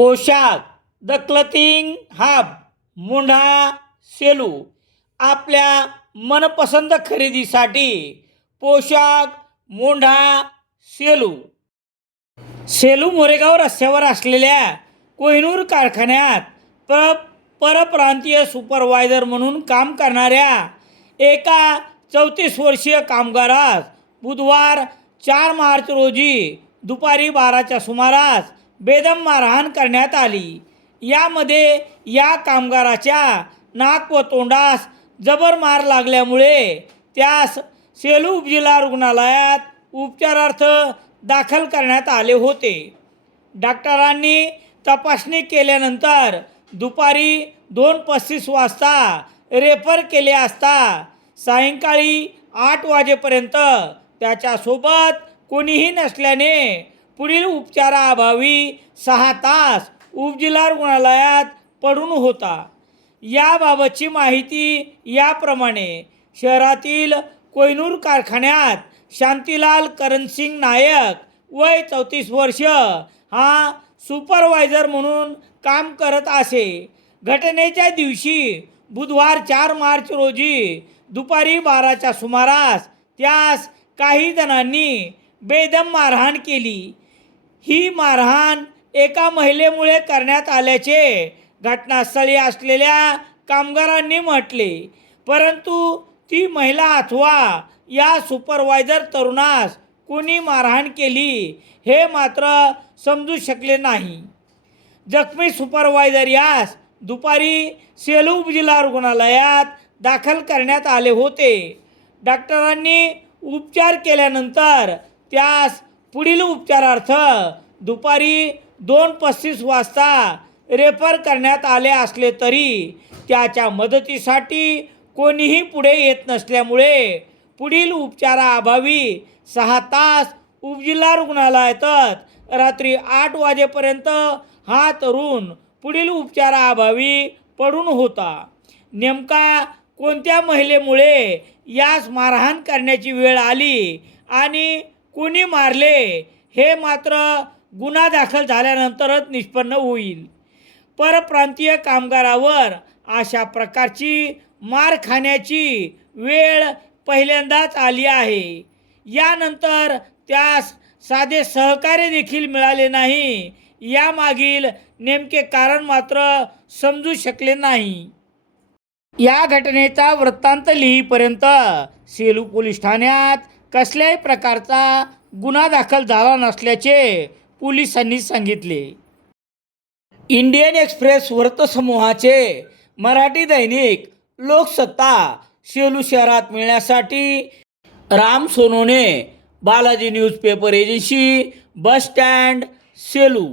पोशाख the क्लथिंग hub मुंढा Selu आपल्या मनपसंत खरेदीसाठी पोशाख मुंढा सेलू सेलू मोरेगाव रस्त्यावर असलेल्या कोहिनूर कारखान्यात परप्रांतीय सुपरवायझर म्हणून काम करणाऱ्या एका 34 वर्षीय कामगारास बुधवार 4 मार्च रोजी दुपारी 12च्या सुमारास बेदम मारहाण करण्यात आली। यामध्ये या कामगाराच्या नाक व तोंडास जबर मार लागल्यामुळे त्यास सेलू उपजिल्हा रुग्णालयात उपचारार्थ दाखल करण्यात आले होते। डॉक्टरांनी तपासणी केल्यानंतर दुपारी 2:35 वाजता रेफर केले असता सायंकाळी 8 वाजेपर्यंत त्याच्यासोबत कोणीही नसल्याने पुढील उपचाराअभावी 6 तास उपजिल्हा रुग्णालयात पडून होता। याबाबतची माहिती याप्रमाणे शहरातील कोहिनूर कारखान्यात शांतीलाल करणसिंग नायक वय 34 वर्ष हा सुपरवायझर म्हणून काम करत असे। घटनेच्या दिवशी बुधवार 4 मार्च रोजी दुपारी 12च्या सुमारास त्यास काही जणांनी बेदम मारहाण केली। ही मारहाण एका महिलेमुळे करण्यात आल्याचे घटनास्थळी असलेल्या कामगारांनी म्हटले, परंतु ती महिला अथवा या सुपरवायझर तरुणास कोणी मारहाण केली हे मात्र समजू शकले नाही। जखमी सुपरवायझर यास दुपारी सेलू उपजिल्हा रुग्णालयात दाखल करण्यात आले होते। डॉक्टरांनी उपचार केल्यानंतर त्यास पुढील उपचारार्थ दुपारी 2:35 वाजता रेफर करण्यात आले असले तरी त्याच्या मदतीसाठी कोणीही पुढे येत नसल्यामुळे पुढील उपचाराअभावी 6 तास उपजिल्हा रुग्णालयातच रात्री 8 वाजेपर्यंत हा तरुण पुढील उपचाराअभावी पडून होता। नेमका कोणत्या महिलेमुळे यास मारहाण करण्याची वेळ आली आणि कोणी मारले हे मात्र गुन्हा दाखल झाल्यानंतरच निष्पन्न होईल। परप्रांतीय कामगारावर अशा प्रकारची मार खाण्याची वेळ पहिल्यांदाच आली आहे। यानंतर त्यास साधे सहकार्य देखील मिळाले नाही। यामागील नेमके कारण मात्र समजू शकले नाही। या घटनेचा वृत्तांत लिहीपर्यंत सेलू पोलीस ठाण्यात कसल्याही प्रकारचा गुन्हा दाखल झाला नसल्याचे पोलिसांनी सांगितले। इंडियन एक्सप्रेस वृत्तसमूहाचे मराठी दैनिक लोकसत्ता सेलू शहरात मिळण्यासाठी Ram Sonone, Balaji newspaper agency, bus stand, Selu.